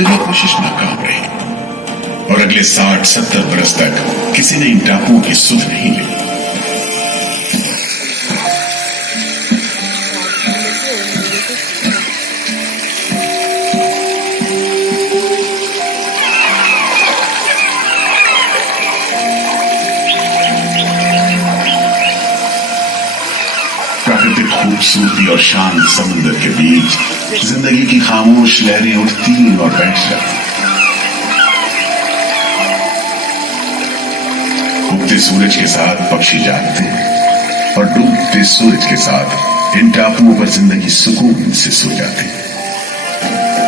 मगर ये कोशिश नाकाम रही और अगले 60-70 बरस तक किसी ने इन टापुओं की सुध नहीं ली। प्राकृतिक खूबसूरती और शांत समुद्र के बीच जिंदगी की खामोश लहरें उठती और बैठ जाती। उगते सूरज के साथ पक्षी जागते हैं और डूबते सूरज के साथ इन टापुओं पर जिंदगी सुकून से सो जाती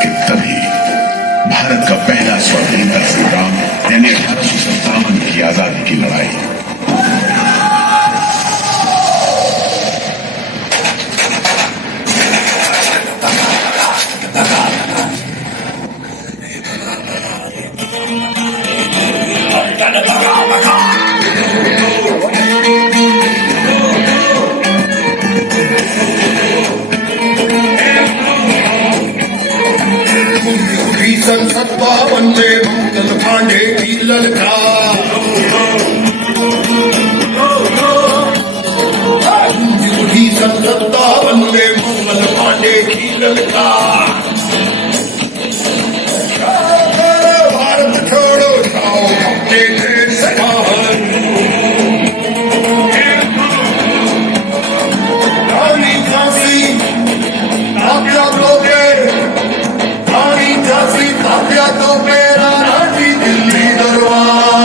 कि तभी भारत का पहला स्वाधीनता संग्राम यानी 1857 की आजादी की लड़ाई संसद भवन में मंगल पांडे की ललकार, संसद भवन में मंगल पांडे की ललकार। भारत छोड़ो जाओ अपने देश से बाहर, रानी झांसी तात्या तोपे, रानी झांसी तात्या तोपे, रानी दिल्ली दरबार।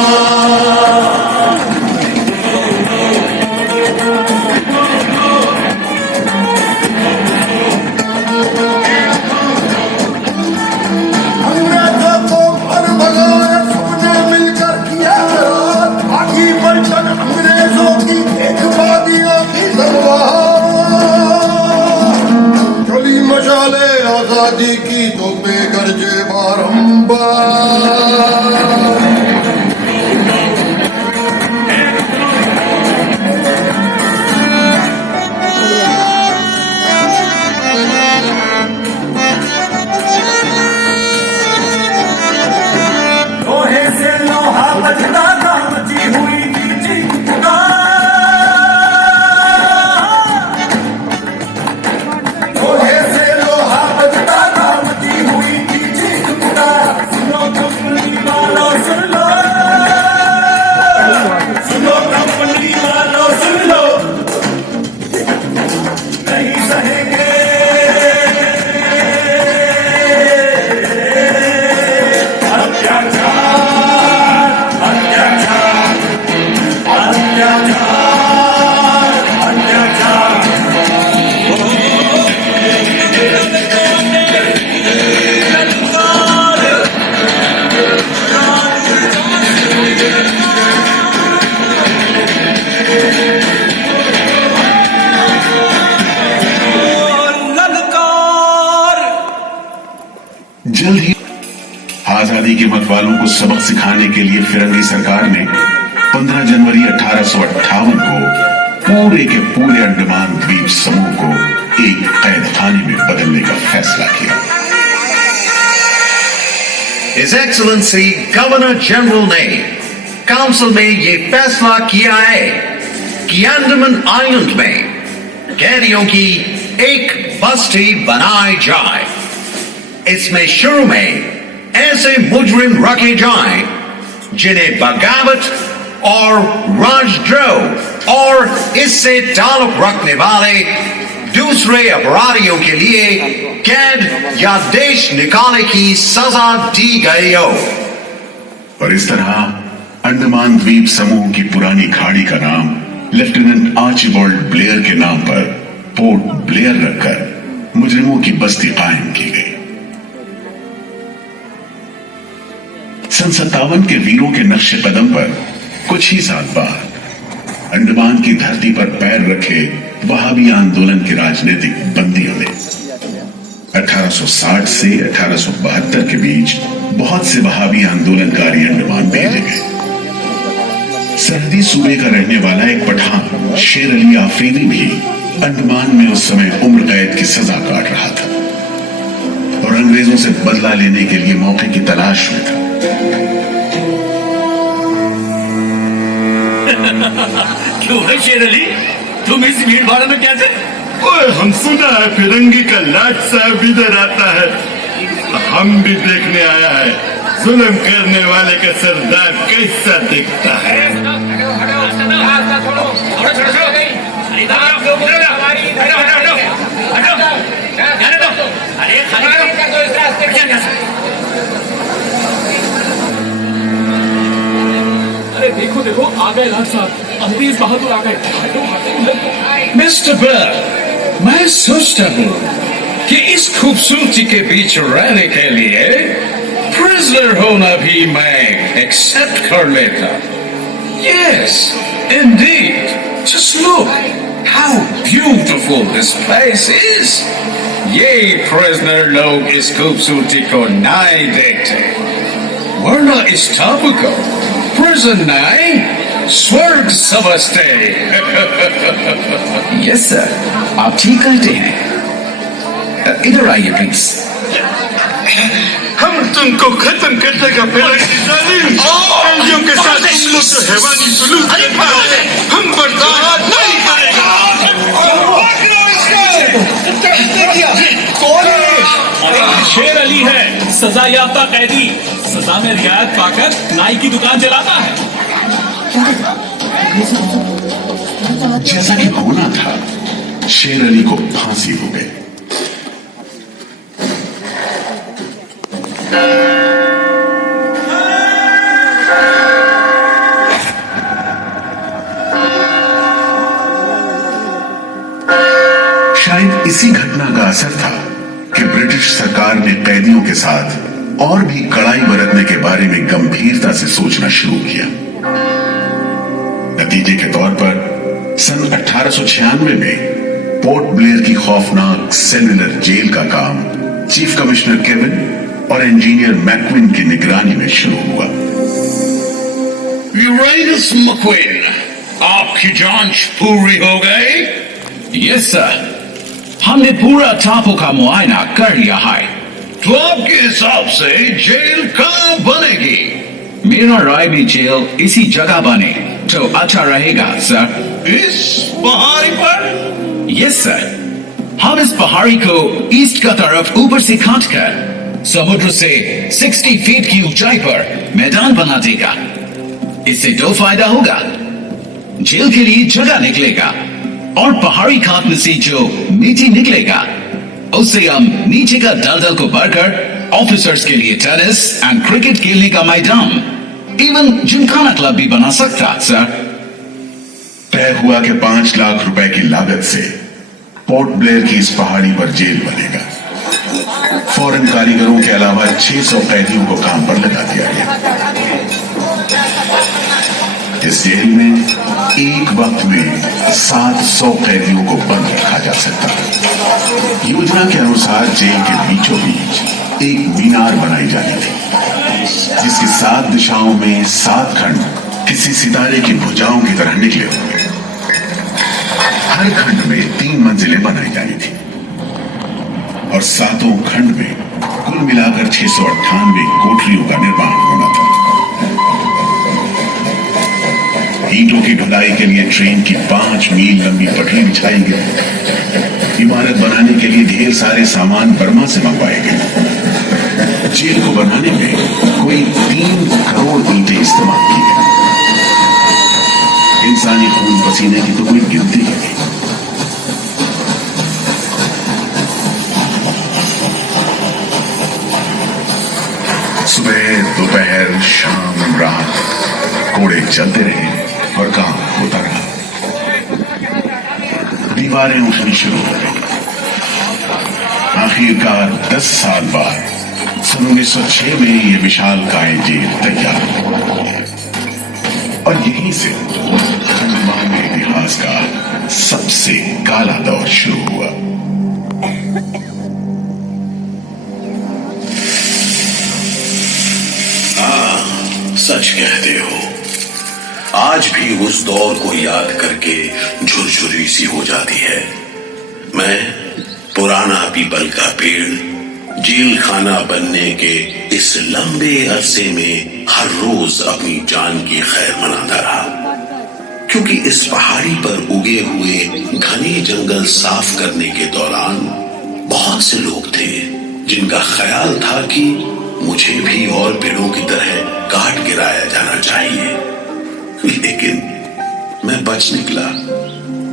अंग्रेजों को भर भगाया सबने मिलकर किया रात, बाकी बलशन अंग्रेजों की देखवादियों की तलवार। चली मशाले आजादी की तोपे गरजे बारंबार। लोहे से लोहा बजता गामची हुई नीची लोहे से लोहा बजता गामची हुई नीची सुनो कंपनी वालों सुन लो, सुनो कंपनी वालों सुन लो, नहीं सहेंगे जल्द ही आजादी के मतवालों को सबक सिखाने के लिए फिरंगी सरकार ने 15 जनवरी 1858 को पूरे के पूरे अंडमान द्वीप समूह को एक कैद खाने में बदलने का फैसला किया। His Excellency गवर्नर जनरल ने काउंसिल में ये फैसला किया है कि अंडमान आइलैंड में कैदियों की एक बस्ती बनाई जाए। इसमें शुरू में ऐसे मुजरिम रखे जाएं जिन्हें बगावत और राजद्रोह और इससे ताल्लुक रखने वाले दूसरे अपराधियों के लिए कैद या देश निकाले की सजा दी गई हो। और इस तरह अंडमान द्वीप समूह की पुरानी खाड़ी का नाम लेफ्टिनेंट आर्चिबाल्ड ब्लेयर के नाम पर पोर्ट ब्लेयर रखकर मुजरिमों की बस्ती कायम की गई। सन 57 के वीरों के नक्शे कदम पर कुछ ही साल बाद अंडमान की धरती पर पैर रखे वहाबी आंदोलन के राजनीतिक बंदियों ने 1860 से 1872 के बीच बहुत से वहाबी आंदोलनकारी अंडमान भेजे गए। सरहदी सूबे का रहने वाला एक पठान शेर अली आफरीदी भी अंडमान में उस समय उम्र कैद की सजा काट रहा था और अंग्रेजों से बदला लेने के लिए मौके की तलाश में था। क्यों है शेर अली, तुम इस भीड़ भाड़ में कैसे? ओए, हम सुना है फिरंगी का लाट साहब इधर आता है। हम भी देखने आया है जुल्म करने वाले का सरदार कैसा दिखता है। अरे देखो देखो, आ गए लाट साहब, अजीज बहादुर आ गए। मिस्टर बर्ड, मैं सोचता हूँ कि इस खूबसूरती के बीच रहने के लिए प्रिजनर होना भी मैं एक्सेप्ट कर लेता। Yes, Indeed. Just look how beautiful this place is. ये प्रिजनर लोग इस खूबसूरती को नहीं देखते, वरना इस टापू को प्रिजन नहीं स्वर्ग समझते। यस सर, आप ठीक कहते हैं। इधर आइए प्लीज। हम तुमको खत्म कर देगा फिरंगी जालिम। कैदियों के साथ तुम लोग जो हैवानी सुलूक करते हो, हम बर्दाश्त नहीं करेगा। शेर अली है, सजा याफ्ता कैदी, सजा में रियायत पाकर नाई की दुकान चलाता है। जैसा कि होना था, शेर अली को फांसी हो गई। शायद इसी घटना का असर था कि ब्रिटिश सरकार ने कैदियों के साथ और भी कड़ाई बरतने के बारे में गंभीरता से सोचना शुरू किया। नतीजे के तौर पर सन 1896 में पोर्ट ब्लेयर की खौफनाक सेलुलर जेल का काम चीफ कमिश्नर केविन और इंजीनियर मैक्विन की निगरानी में शुरू हुआ। यूरेनस मक्विन, आपकी जांच पूरी हो गई? यस सर, हमने पूरा टापू का मुआयना कर लिया है। तो आपके हिसाब से जेल कहाँ बनेगी? मेरा राय भी जेल इसी जगह बने तो अच्छा रहेगा सर। इस पहाड़ी पर? यस सर, हम इस पहाड़ी को ईस्ट का तरफ ऊपर से काटकर समुद्र से 60 फीट की ऊंचाई पर मैदान बना देगा। इससे दो फायदा होगा, जेल के लिए जगह निकलेगा और पहाड़ी काटने से जो मिट्टी निकलेगा उससे हम नीचे का दलदल को भरकर ऑफिसर्स के लिए टेनिस एंड क्रिकेट खेलने का मैदान, इवन जिमखाना क्लब भी बना सकता सर। तय हुआ कि 5 लाख रुपए की लागत से पोर्ट ब्लेयर की इस पहाड़ी पर जेल बनेगा। फॉरेन कारीगरों के अलावा 600 कैदियों को काम पर लगा दिया गया। इस जेल में एक वक्त में 700 कैदियों को बंद रखा जा सकता है। योजना के अनुसार जेल के बीचों बीच एक मीनार बनाई जानी थी, जिसके 7 दिशाओं में 7 खंड किसी सितारे की भुजाओं की तरह निकले हुए। हर खंड में 3 मंजिलें बनाई जानी थी और 7 खंड में कुल मिलाकर 698 कोठरियों का निर्माण होना था। ईंटों की ढुलाई के लिए ट्रेन की 5 मील लंबी पटरी बिछाई गई। इमारत बनाने के लिए ढेर सारे सामान बर्मा से मंगवाए गए। जेल को बनाने में कोई 3 करोड़ ईंटें इस्तेमाल की गई। इंसानी खून पसीने की तो कोई गिनती ही नहीं। सुबह दोपहर शाम रात कोड़े चलते रहे और काम होता रहा। दीवारें उठनी शुरू हो गई। आखिरकार 10 साल बाद सन 1906 में यह विशालकाय जेल तैयार हुई और यहीं से अंडमान के इतिहास का सबसे काला दौर शुरू हुआ। सच कहते हो, आज भी उस दौर को याद करके झुरझुरी सी हो जाती है। मैं पुराना पीपल का पेड़ जेल खाना बनने के इस लंबे अरसे में हर रोज अपनी जान की खैर मनाता रहा, क्योंकि इस पहाड़ी पर उगे हुए घने जंगल साफ करने के दौरान बहुत से लोग थे जिनका ख्याल था कि मुझे भी और पेड़ों की तरह काट गिराया जाना चाहिए, लेकिन मैं बच निकला।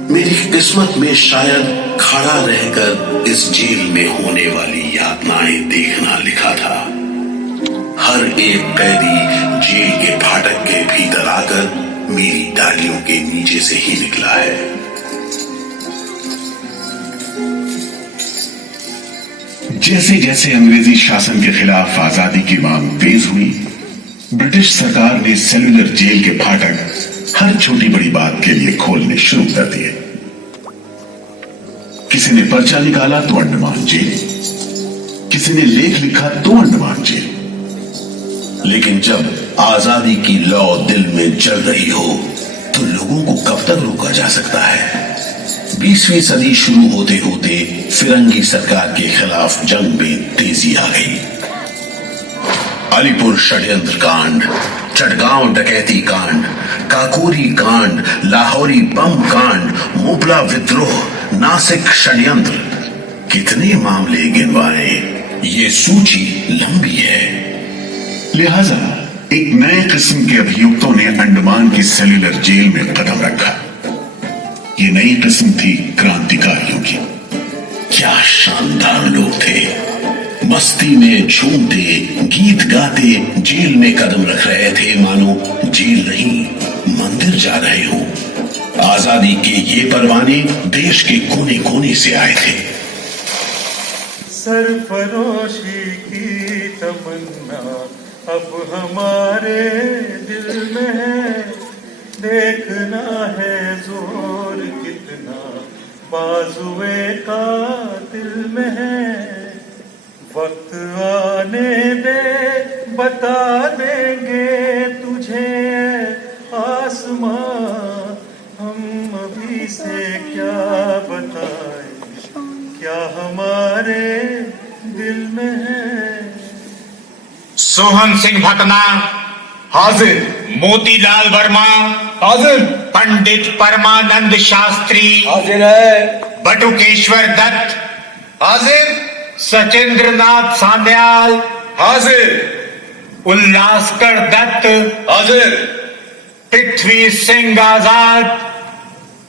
मेरी किस्मत में शायद खड़ा रहकर इस जेल में होने वाली यातनाएं देखना लिखा था। हर एक कैदी जेल के फाटक के भीतर आकर मेरी डालियों के नीचे से ही निकला है। जैसे जैसे अंग्रेजी शासन के खिलाफ आजादी की मांग तेज हुई, ब्रिटिश सरकार ने सेलुलर जेल के फाटक हर छोटी बड़ी बात के लिए खोलने शुरू कर दिए। किसी ने पर्चा निकाला तो अंडमान जेल, किसी ने लेख लिखा तो अंडमान जेल। लेकिन जब आजादी की लौ दिल में जल रही हो तो लोगों को कब तक रोका जा सकता है? 20वीं सदी शुरू होते होते फिरंगी सरकार के खिलाफ जंग में तेजी आ गई। अलीपुर षड्यंत्र कांड, चटगांव डकैती कांड, काकोरी कांड, लाहौरी बम कांड, मोपला विद्रोह, नासिक षड्यंत्र, कितने मामले गिनवाए, ये सूची लंबी है। लिहाजा एक नए किस्म के अभियुक्तों ने अंडमान की सेल्युलर जेल में कदम रखा। ये नई किस्म थी क्रांतिकारियों की। क्या शानदार लोग थे, मस्ती में झूमते गीत गाते जेल में कदम रख रहे थे, मानो जेल नहीं मंदिर जा रहे हो। आजादी के ये परवाने देश के कोने कोने से आए थे। सरफरोशी की तमन्ना अब हमारे दिल में है, देखना है जोर कितना बाजुए का दिल में है। वक्त आने दे बता देंगे तुझे आसमां, हम अभी से क्या बताएं क्या हमारे दिल में है। सोहन सिंह भटना हाजिर। मोतीलाल वर्मा हाजिर। पंडित परमानंद शास्त्री हाजिर है। बटुकेश्वर दत्त हाजिर। सचिंद्र नाथ सान्याल हाजिर। उल्लासकर दत्त हाजिर। पृथ्वी सिंह आजाद,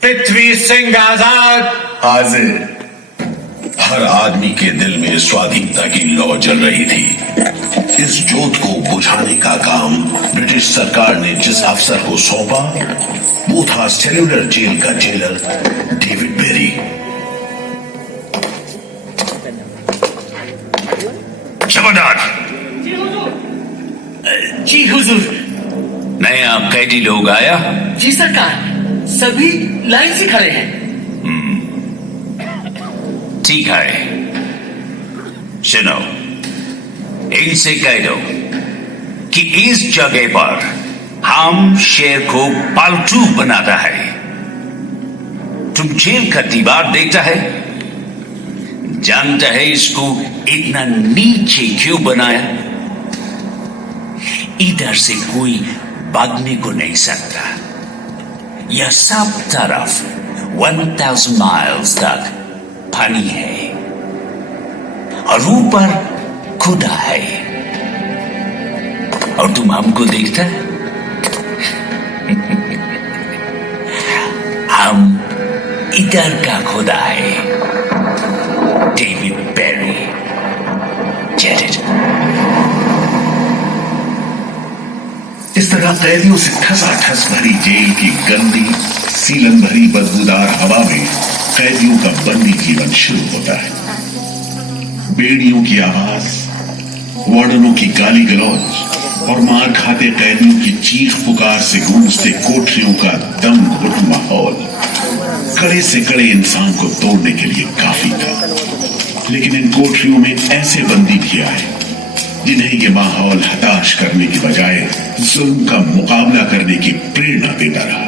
पृथ्वी सिंह आजाद हाजिर। हर आदमी के दिल में स्वाधीनता की लौ जल रही थी। इस जोत को बुझाने का काम ब्रिटिश सरकार ने जिस अफसर को सौंपा वो था सेल्युलर जेल का जेलर डेविड बेरी। जमादार जी हुजूर। नया कैदी लोग आया? जी सरकार, सभी लाइन से खड़े हैं। ठीक है, सुनो, इनसे कह दो कि इस जगह पर हम शेर को पालतू बनाता है। तुम जेल का दीवार देखता है, जानता है इसको इतना नीचे क्यों बनाया? इधर से कोई भागने को नहीं सकता। यह सब तरफ 1000 माइल्स तक पानी है और ऊपर खुदा है, और तुम हमको देखता? हम इधर का खुदा है, डेविड बेरी। Get it? इस तरह कैदियों से ठसाठस भरी जेल की गंदी सीलन भरी बदबूदार हवा में कैदियों का बंदी जीवन शुरू होता है। बेड़ियों की आवाज, वार्डनों की गाली गलौज और मार खाते कैदियों की चीख पुकार से गूंजते कोठरियों का दम घुट माहौल कड़े से कड़े इंसान को तोड़ने के लिए काफी था। लेकिन इन कोठरियों में ऐसे बंदी भी आए जिन्हें ये माहौल हताश करने की बजाय जुल्म का मुकाबला करने की प्रेरणा देता रहा।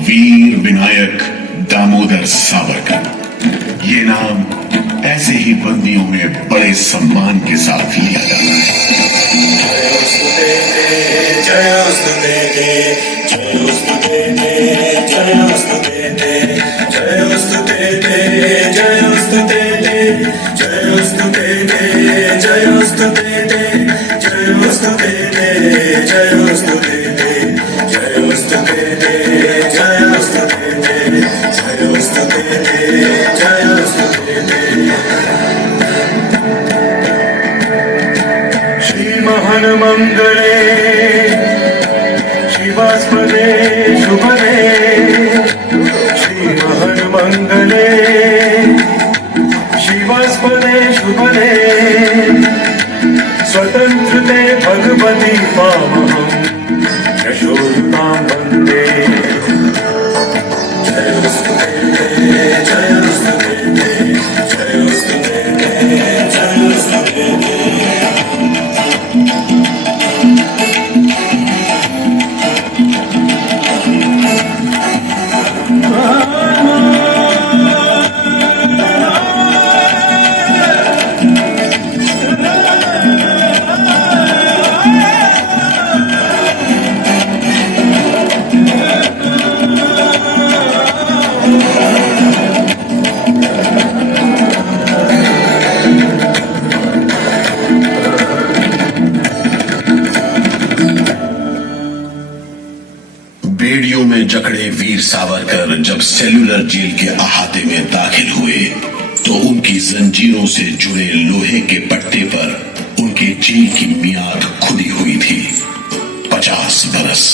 वीर विनायक दामोदर सावरकर, ये नाम ऐसे ही बंदियों में बड़े सम्मान के साथ लिया जाता है। श्रीमहन मंगले शिवास्पदे शुभदे श्रीमहन मंगले शिवास्पदे शुभदे स्वतंत्रते भगवती पावहं यशोदां वन्दे। बेड़ियों में जकड़े वीर सावरकर जब सेल्यूलर जेल के अहाते में दाखिल हुए तो उनकी जंजीरों से जुड़े लोहे के पट्टे पर उनके जेल की मियाद खुदी हुई थी 50 बरस।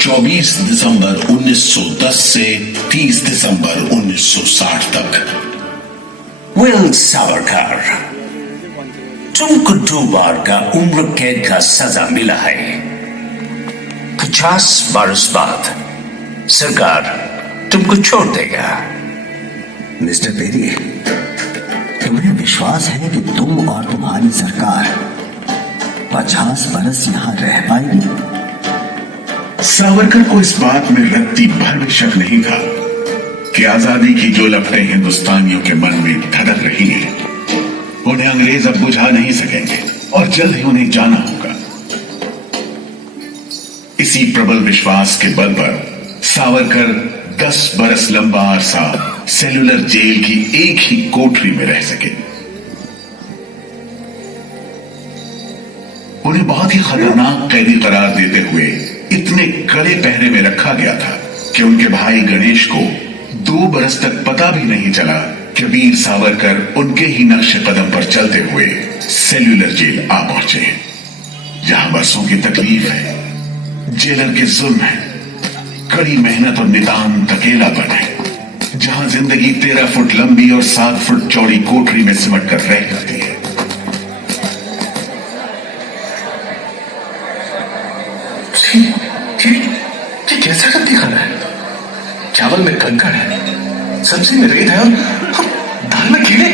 24 दिसंबर 1910 से 30 दिसंबर 1960 तक। वेल सावरकर, तुमको 2 बार का उम्र कैद का सजा मिला है। 50 बरस बाद सरकार तुमको छोड़ देगा। मिस्टर पेरी, तुम्हें विश्वास है कि तुम और तुम्हारी सरकार 50 बरस यहां रह पाएगी? सावरकर को इस बात में रत्ती भर भी शक नहीं था कि आजादी की जो लपटें हिंदुस्तानियों के मन में धड़क रही हैं, उन्हें अंग्रेज अब बुझा नहीं सकेंगे और जल्द ही उन्हें जाना होगा। इसी प्रबल विश्वास के बल पर सावरकर 10 बरस लंबा अरसा सेल्यूलर जेल की एक ही कोठरी में रह सके। उन्हें बहुत ही खतरनाक कैदी करार देते हुए इतने कड़े पहरे में रखा गया था कि उनके भाई गणेश को 2 बरस तक पता भी नहीं चला कि वीर सावरकर उनके ही नक्श कदम पर चलते हुए सेल्यूलर जेल आ पहुंचे, जहां बरसों की तकलीफ है, जेलर के जुल्म है, कड़ी मेहनत और नितांत अकेलापन है, जहां जिंदगी 13 फुट लंबी और 7 फुट चौड़ी कोठरी में सिमट कर रह करती है। ये कैसा कद्दी खाना है? चावल में कंकड़ है, सब्जी में रेत है और दाल में कीड़े।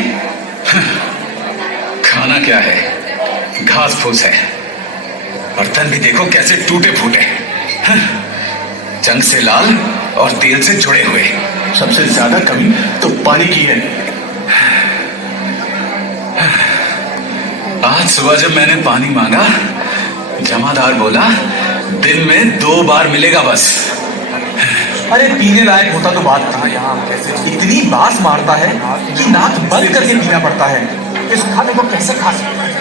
खाना क्या है? घास फूस है। बर्तन भी देखो कैसे टूटे फूटे, जंग से लाल और तेल से जुड़े हुए। सबसे ज्यादा कमी तो पानी की है। आज सुबह जब मैंने पानी मांगा, जमादार बोला दिन में 2 बार मिलेगा बस। अरे पीने लायक होता तो बात था, यहाँ इतनी बास मारता है कि नाक बंद करके पीना पड़ता है। इस खाने को कैसे खा सकते हैं?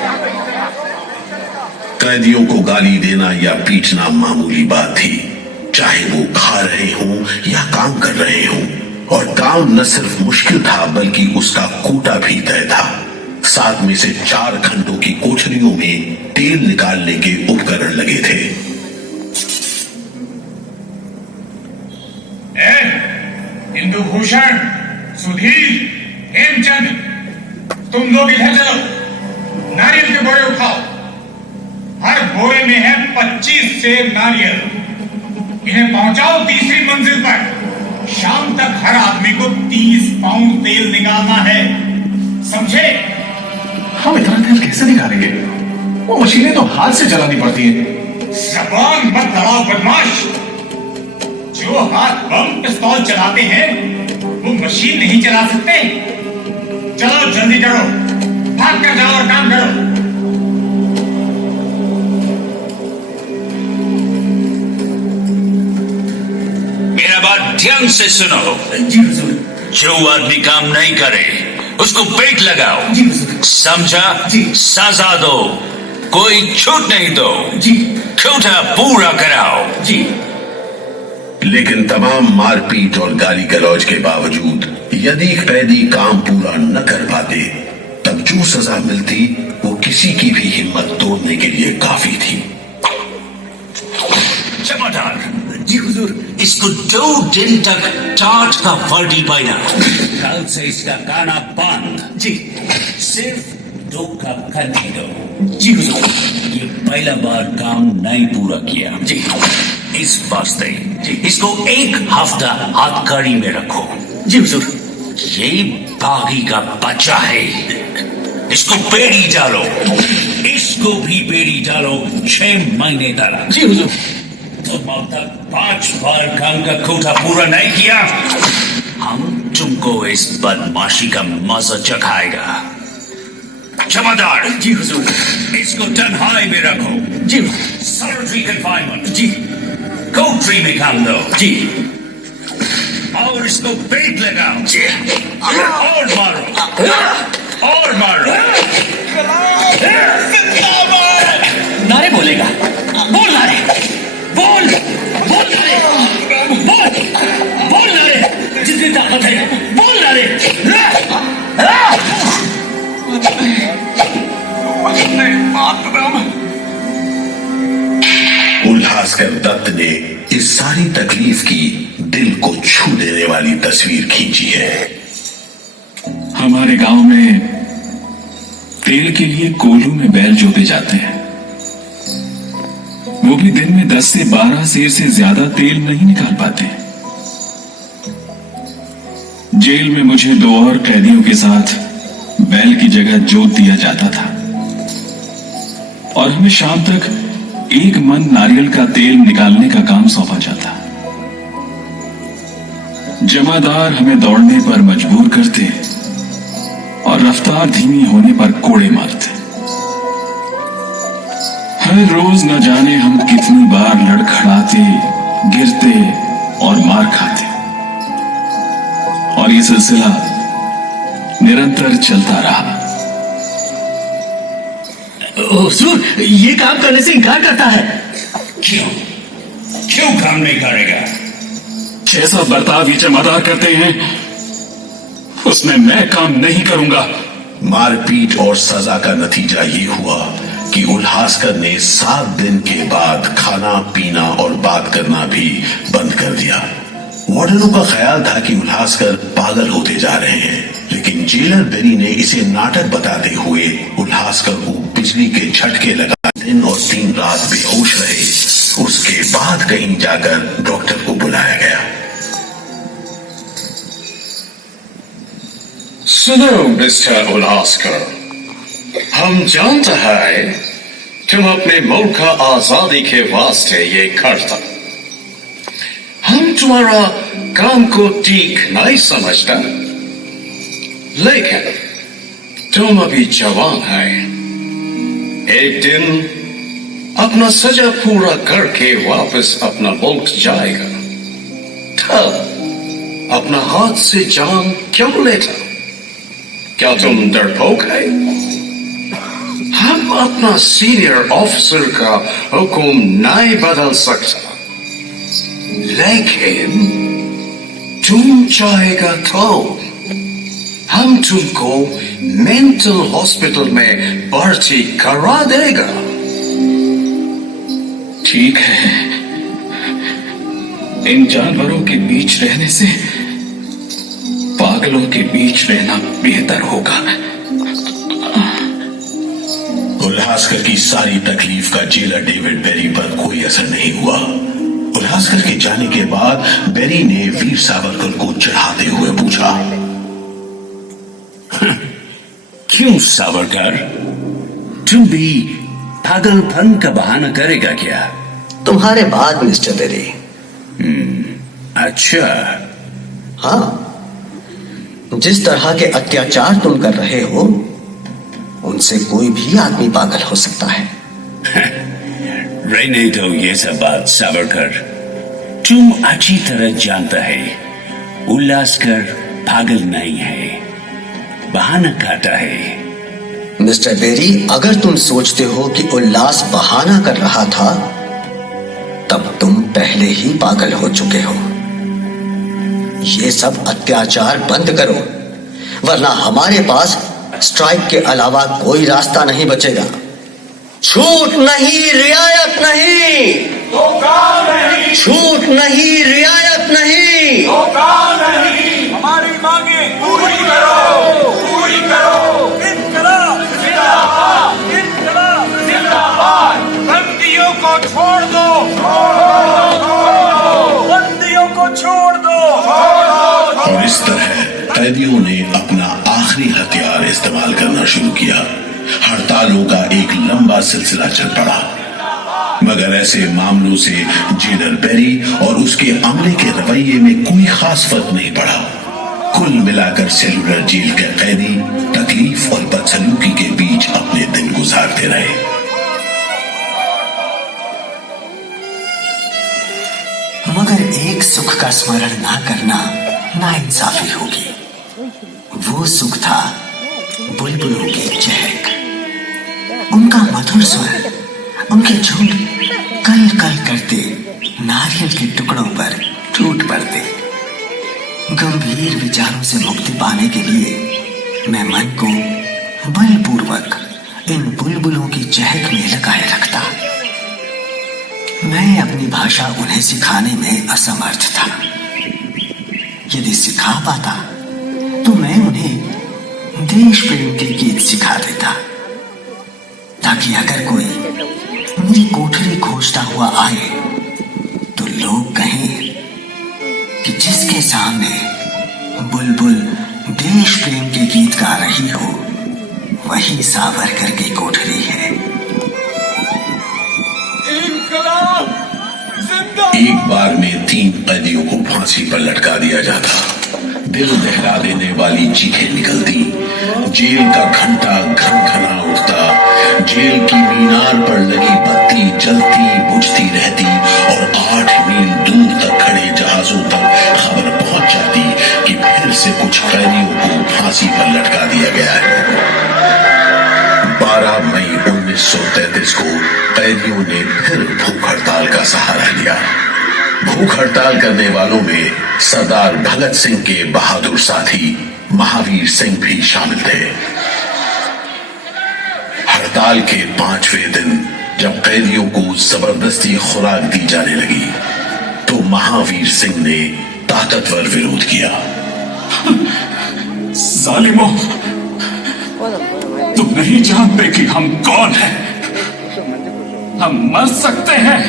कैदियों को गाली देना या पीटना मामूली बात थी, चाहे वो खा रहे हों या काम कर रहे हों। और काम न सिर्फ मुश्किल था बल्कि उसका कोटा भी तय था। 7 में से 4 घंटों की कोठरियों में तेल निकालने के उपकरण लगे थे। इंदुभूषण, सुधीर, हेमचंद, तुम लोग इधर चलो, नारियल के बोरे उठाओ। हर बोरे में है 25 सेब नारियल। इन्हें पहुंचाओ 3री मंजिल पर। शाम तक हर आदमी को 30 पाउंड तेल निकालना है, समझे? हम इतना तेल कैसे निकालेंगे? वो मशीनें तो हाथ से चलानी पड़ती हैं। जबान मत लड़ाओ बदमाश। जो हाथ बम पिस्तौल चलाते हैं वो मशीन नहीं चला सकते। चलो जल्दी करो, भाग कर जाओ और काम करो। मेरा बात ध्यान से सुनो। जी हुजूर। जो आदमी काम नहीं करे उसको पेट लगाओ। जी हुजूर। समझा? जी। सजा दो, कोई छूट नहीं दो। जी। कोटा पूरा कराओ। जी। लेकिन तमाम मारपीट और गाली गलौज के बावजूद यदि एक कैदी काम पूरा न कर पाते तब जो सजा मिलती वो किसी की भी हिम्मत तोड़ने के लिए काफी थी। जमादार, जी हुजूर। इसको 2 दिन तक टाट का वर्दी पहना। कल से इसका खाना बंद। जी। सिर्फ 2 कप खाने दो। जी हुजूर। ये पहला बार काम नहीं पूरा किया। जी। इस वास्ते इसको 1 हफ्ता हथकड़ी में रखो। जी हुजूर। ये बागी का बच्चा है, इसको बेड़ी डालो। इसको भी बेड़ी डालो 6 महीने तक। जी हुजूर। तुम अब तक 5 बार काम का कोटा पूरा नहीं किया, हम तुमको इस बदमाशी का मजा चखाएगा। जमादार। जी हुजूर। इसको तन्हाई में रखो। जी। Solitary confinement. जी। कोठरी में काम दो। जी। और इसको पेट लगाओ। और मारो, और मारो। नारे बोलेगा, बोल नारे, बोल बोल नारे, बोल बोल नारे, जितनी ताकत है बोल नारे। उल्हासकर दत्त ने इस सारी तकलीफ की दिल को छू देने वाली तस्वीर खींची है। हमारे गांव में तेल के लिए कोल्हू में बैल जोते जाते हैं, वो भी दिन में 10 से 12 सेर से ज्यादा तेल नहीं निकाल पाते। जेल में मुझे 2 और कैदियों के साथ बैल की जगह जोत दिया जाता था और हमें शाम तक 1 मन नारियल का तेल निकालने का काम सौंपा जाता। जमादार हमें दौड़ने पर मजबूर करते और रफ्तार धीमी होने पर कोड़े मारते। हर रोज न जाने हम कितनी बार लड़खड़ाते, गिरते और मार खाते, और ये सिलसिला निरंतर चलता रहा। हुजूर, ये काम करने से इनकार करता है। क्यों? क्यों काम नहीं करेगा? जैसा बर्ताव ये जमादार करते हैं उसमें मैं काम नहीं करूंगा। मारपीट और सजा का नतीजा ये हुआ कि उल्हासकर ने 7 दिन के बाद खाना पीना और बात करना भी बंद कर दिया। वार्डनों का ख्याल था कि उल्हासकर पागल होते जा रहे हैं, लेकिन जेलर बेरी ने इसे नाटक बताते हुए उल्हासकर को बिजली के झटके लगा दिन और 3 रात बेहोश रहे। उसके बाद कहीं जाकर डॉक्टर को बुलाया गया। सुनो मिस्टर उल्हासकर, हम जानते हैं तुम अपने मुल्क का आजादी के वास्ते ये करता। हम तुम्हारा काम को ठीक नहीं समझता, लेकिन तुम अभी जवान है। एक दिन अपना सजा पूरा करके वापस अपना मुल्क जाएगा, तब अपना हाथ से जान क्यों लेता? क्या तुम डरपोक है? हम अपना सीनियर ऑफिसर का हुक्म नहीं बदल सकता, लेकिन तुम चाहेगा तो हम तुमको मेंटल हॉस्पिटल में भर्ती करा देगा। ठीक है, इन जानवरों के बीच रहने से पागलों के बीच रहना बेहतर होगा। उल्हासकर की सारी तकलीफ का जेलर डेविड बेरी पर कोई असर नहीं हुआ। उल्हासकर के जाने के बाद बेरी ने वीर सावरकर को चढ़ाते हुए पूछा, क्यों सावरकर, तुम भी पागलपन का बहाना करेगा क्या? तुम्हारे बाद मिस्टर बेरी। अच्छा, हाँ, जिस तरह के अत्याचार तुम कर रहे हो उनसे कोई भी आदमी पागल हो सकता है। रहने दो ये सब बात सावरकर। तुम अच्छी तरह जानता है उल्लासकर पागल नहीं है, बहाना खाता है। मिस्टर बेरी, अगर तुम सोचते हो कि उल्लास बहाना कर रहा था तब तुम पहले ही पागल हो चुके हो। ये सब अत्याचार बंद करो, वरना हमारे पास स्ट्राइक के अलावा कोई रास्ता नहीं बचेगा। छूट नहीं, रियायत नहीं, छूट नहीं, रियायत नहीं, हमारी मांगे पूरी करो, पूरी करो। इनकलाब जिंदाबाद, इनकलाब जिंदाबाद। बंदियों को छोड़ दो, बंदियों को छोड़ दो। और इस तरह कैदियों ने अपना आखिरी हथियार इस्तेमाल करना शुरू किया। हड़तालों का एक लंबा सिलसिला चल पड़ा, मगर ऐसे मामलों से जेलर बेरी और उसके अमले के रवैये में कोई खास फर्क नहीं पड़ा। कुल मिलाकर सेलुलर जेल के कैदी तकलीफ और बदसलूकी के बीच अपने दिन गुजारते रहे। मगर एक सुख का स्मरण ना करना नाइंसाफी होगी। वो सुख था बुलबुलों की चहक, उनका मधुर स्वर, उनके झुंड कल कल करते नारियल के टुकड़ों पर टूट पड़ते। गंभीर विचारों से मुक्ति पाने के लिए मैं मन को बलपूर्वक इन बुलबुलों की चहक में लगाए रखता। मैं अपनी भाषा उन्हें सिखाने में असमर्थ था। यदि सिखा पाता तो मैं उन्हें देश प्रेम के गीत सिखा देता, ताकि अगर कोई मेरी कोठरी खोजता हुआ आए तो लोग कहें कि जिसके सामने बुलबुल देश प्रेम के गीत गा रही हो वही सावरकर की कोठरी है। एक बार में 3 कैदियों को फांसी पर लटका दिया जाता। दिल दहला देने वाली चीखें निकलती, जेल का घंटा घनघना उठता, जेल की मीनार पर लगी बत्ती जलती बुझती रहती और 8 मील दूर तक खड़े जहाजों तक खबर पहुंच जाती कि फिर से कुछ कैदियों को फांसी पर लटका दिया गया है। 12 मई 1933 को कैदियों ने फिर भूख हड़ताल का सहारा लिया। भूख हड़ताल करने वालों में सरदार भगत सिंह के बहादुर साथी महावीर सिंह भी शामिल थे। हड़ताल के 5वें दिन जब कैदियों को जबरदस्ती खुराक दी जाने लगी तो महावीर सिंह ने ताकतवर विरोध किया। जालिमों, तुम नहीं जानते कि हम कौन हैं। हम मर सकते हैं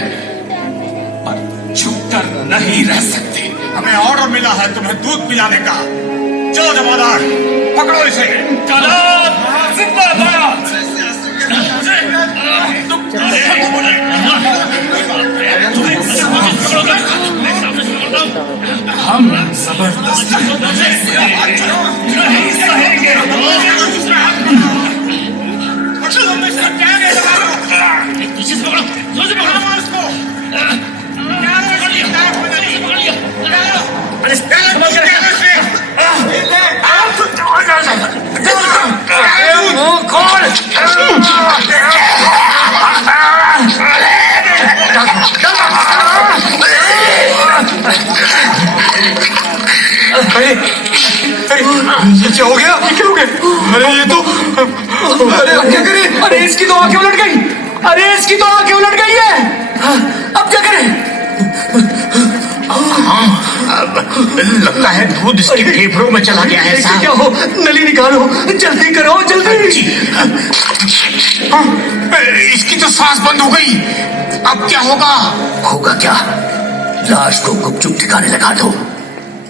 पर छुपकर नहीं रह सकते। हमें ऑर्डर मिला है तुम्हें दूध पिलाने का। चलो जमादार, पकड़ो इसे। जिंदाबाद। हम जबरदस्ती नहीं सहेंगे। ये क्या हो गया? क्या हो गया? अरे ये तो, अरे अब क्या करें? अरे इसकी तो आंखें उलट गई। अरे इसकी तो आंखें उलट गई है। अब क्या करें? लगता है दूध इसके फेफड़ों में चला गया है साहब। क्या हो? नली निकालो, जल्दी करो, जल्दी। इसकी तो सांस बंद हो गई। अब क्या होगा? होगा क्या? लाश को गुपचुप ठिकाने लगा दो,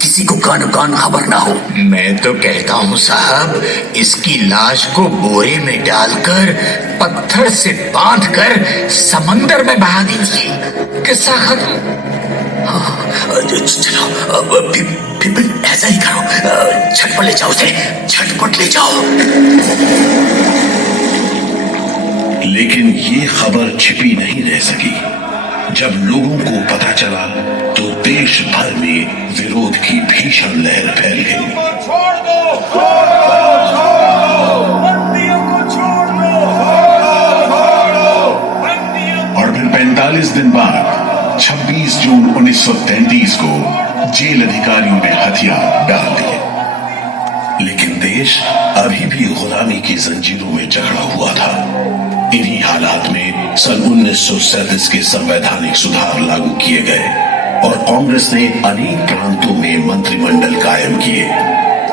किसी को कानो कान खबर ना हो। मैं तो कहता हूँ साहब, इसकी लाश को बोरे में डालकर पत्थर से बांधकर समंदर में बहा दीजिए। किस्सा खत्म। चलो बिपिन ऐसा ही करो, झटपट ले जाओ उसे, झटपट ले जाओ। लेकिन ये खबर छिपी नहीं रह सकी। जब लोगों को पता चला तो देश भर में विरोध की भीषण लहर फैल गई। छोड़ दो, बंदियों को छोड़ दो, और फिर 45 दिन बाद 26 जून 1933 को जेल अधिकारियों ने हथियार डाल दिए। लेकिन देश अभी भी गुलामी की जंजीरों में जकड़ा हुआ था। इन्हीं हालात में सन 1937 के संवैधानिक सुधार लागू किए गए और कांग्रेस ने अनेक प्रांतों में मंत्रिमंडल कायम किए।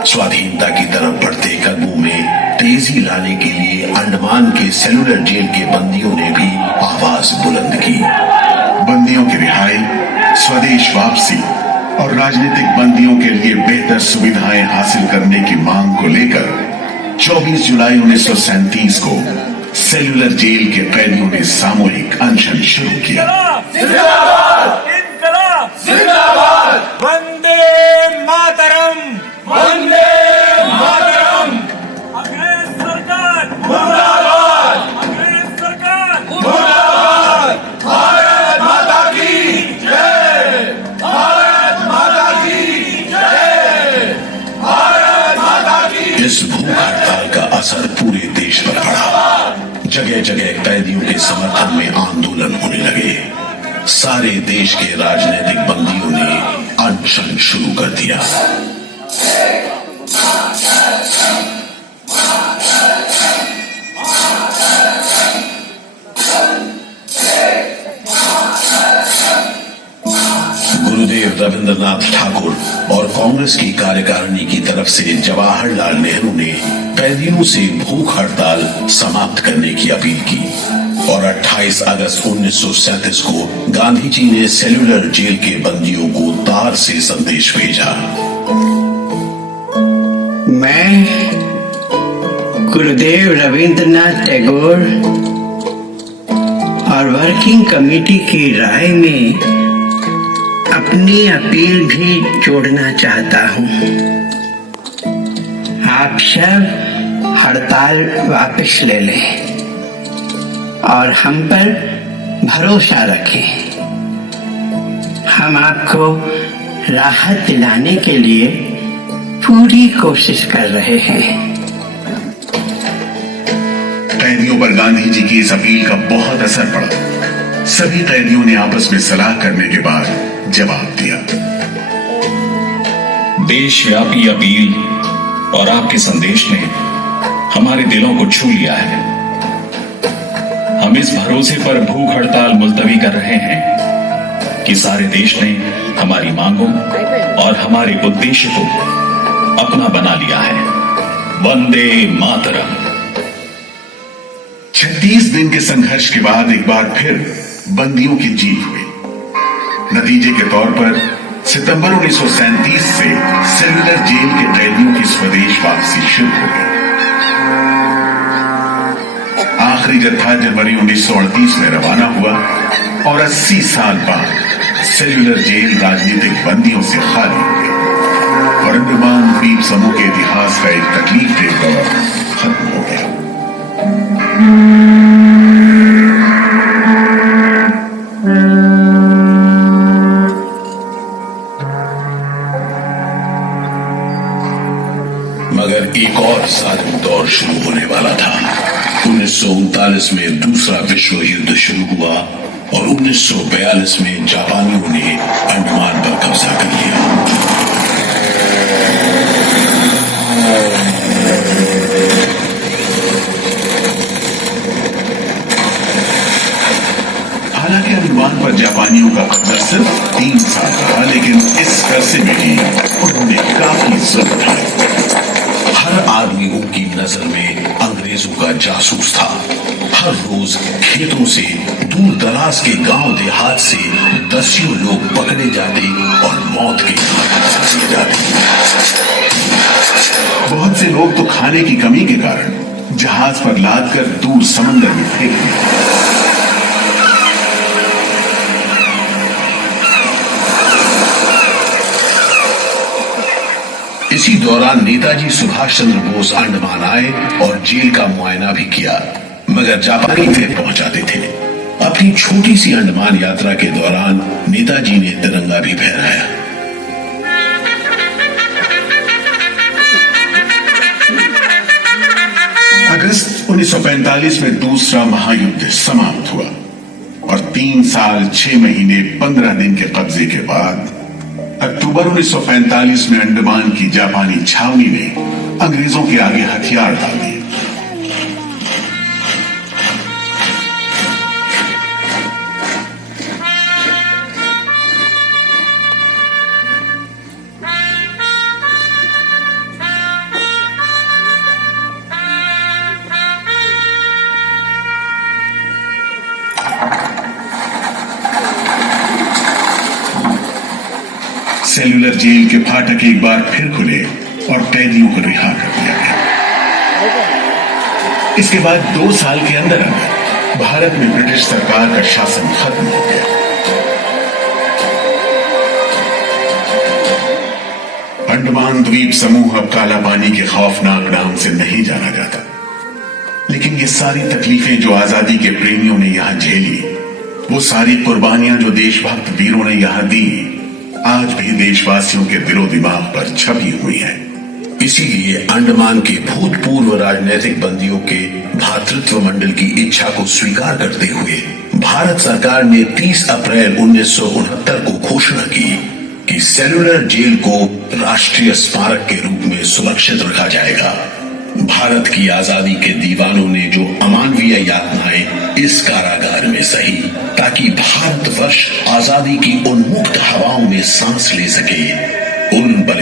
स्वाधीनता की तरफ बढ़ते कदमों में तेजी लाने के लिए अंडमान के सेलुलर जेल के बंदियों ने भी आवाज बुलंद की। बंदियों की रिहाई, स्वदेश वापसी और राजनीतिक बंदियों के लिए बेहतर सुविधाएं हासिल करने की मांग को लेकर 24 जुलाई 1937 को सेलुलर जेल के कैदियों ने सामूहिक अनशन शुरू किया। जिंदाबाद इनकलाब, जिंदाबाद वंदे मातरम, वंदे मातरम, अंग्रेज सरकार मुर्दाबाद, अंग्रेज सरकार मुर्दाबाद, भारत माता की जय, भारत माता की जय, भारत माता की। इस भूख हड़ताल का असर पूरे देश पर पड़ा। जगह जगह कैदियों के समर्थन में आंदोलन होने लगे। सारे देश के राजनीतिक बंदियों ने अनशन शुरू कर दिया। गुरुदेव रविंद्रनाथ ठाकुर और कांग्रेस की कार्यकारिणी की तरफ से जवाहरलाल नेहरू ने कैदियों से भूख हड़ताल समाप्त करने की अपील की और 28 अगस्त 1937 को गांधी जी ने सेलुलर जेल के बंदियों को तार से संदेश भेजा। मैं गुरुदेव रविंद्रनाथ टैगोर और वर्किंग कमेटी की राय में अपनी अपील भी जोड़ना चाहता हूं। आप सब हड़ताल वापस ले लें और हम पर भरोसा रखें। हम आपको राहत दिलाने के लिए पूरी कोशिश कर रहे हैं। कैदियों पर गांधी जी की इस अपील का बहुत असर पड़ा। सभी कैदियों ने आपस में सलाह करने के बाद जवाब दिया। देशव्यापी अपील और आपके संदेश ने हमारे दिलों को छू लिया है। हम इस भरोसे पर भूख हड़ताल मुलतवी कर रहे हैं कि सारे देश ने हमारी मांगों और हमारे उद्देश्य को अपना बना लिया है। वंदे मातरम। 36 दिन के संघर्ष के बाद एक बार फिर बंदियों की जीत हुई। नतीजे के तौर पर सितंबर 1937 से सेलुलर जेल के कैदियों की स्वदेश वापसी शुरू हो गई। आखिरी जत्था जनवरी 1938 में रवाना हुआ और 80 साल बाद सेलुलर जेल राजनीतिक बंदियों से खाली हो गई और अंडमान द्वीप समूह के इतिहास का एक तकलीफदेह दौर खत्म हो गया। मगर एक और जालिम दौर शुरू होने वाला था। 1939 में दूसरा विश्व युद्ध शुरू हुआ और 1942 में जापानियों ने अंडमान पर कब्जा कर लिया। हालांकि अंडमान पर जापानियों का कब्जा सिर्फ 3 साल रहा, लेकिन इस अरसे में ही उन्होंने काफी जुल्म ढाए। हर आदमी उनकी नजर में अंग्रेजों का जासूस था। हर रोज खेतों से, दूर दराज के गांव देहात से दसियों लोग पकड़े जाते और मौत के घाट उतार दिए जाते। बहुत से लोग तो खाने की कमी के कारण जहाज पर लादकर दूर समंदर में फेंक दिए। इसी दौरान नेताजी सुभाष चंद्र बोस अंडमान आए और जेल का मुआयना भी किया, मगर जापानी फिर पहुंचाते थे। अपनी छोटी सी अंडमान यात्रा के दौरान नेताजी ने तिरंगा भी फहराया। अगस्त 1945 में दूसरा महायुद्ध समाप्त हुआ और 3 साल 6 महीने 15 दिन के कब्जे के बाद अक्टूबर 1945 में अंडमान की जापानी छावनी ने अंग्रेजों के आगे हथियार डाल दिए। सेलुलर जेल के फाटक एक बार फिर खुले और कैदियों को रिहा कर दिया गया। इसके बाद 2 साल के अंदर भारत में ब्रिटिश सरकार का शासन खत्म हो गया। अंडमान द्वीप समूह अब काला पानी के खौफनाक नाम से नहीं जाना जाता, लेकिन ये सारी तकलीफें जो आजादी के प्रेमियों ने यहां झेली, वो सारी कुर्बानियां जो देशभक्त वीरों ने यहां दी, आज भी देशवासियों के दिलो दिमाग पर छपी हुई है। इसीलिए अंडमान के भूतपूर्व राजनीतिक बंदियों के भातृत्व मंडल की इच्छा को स्वीकार करते हुए भारत सरकार ने 30 अप्रैल 1969 को घोषणा की कि सेलुलर जेल को राष्ट्रीय स्मारक के रूप में सुरक्षित रखा जाएगा। भारत की आजादी के दीवानों ने जो अमानवीय यातनाएं इस कारागार में सही, ताकि भारतवर्ष आजादी की उन्मुक्त हवाओं में सांस ले सके, उन बलिदानों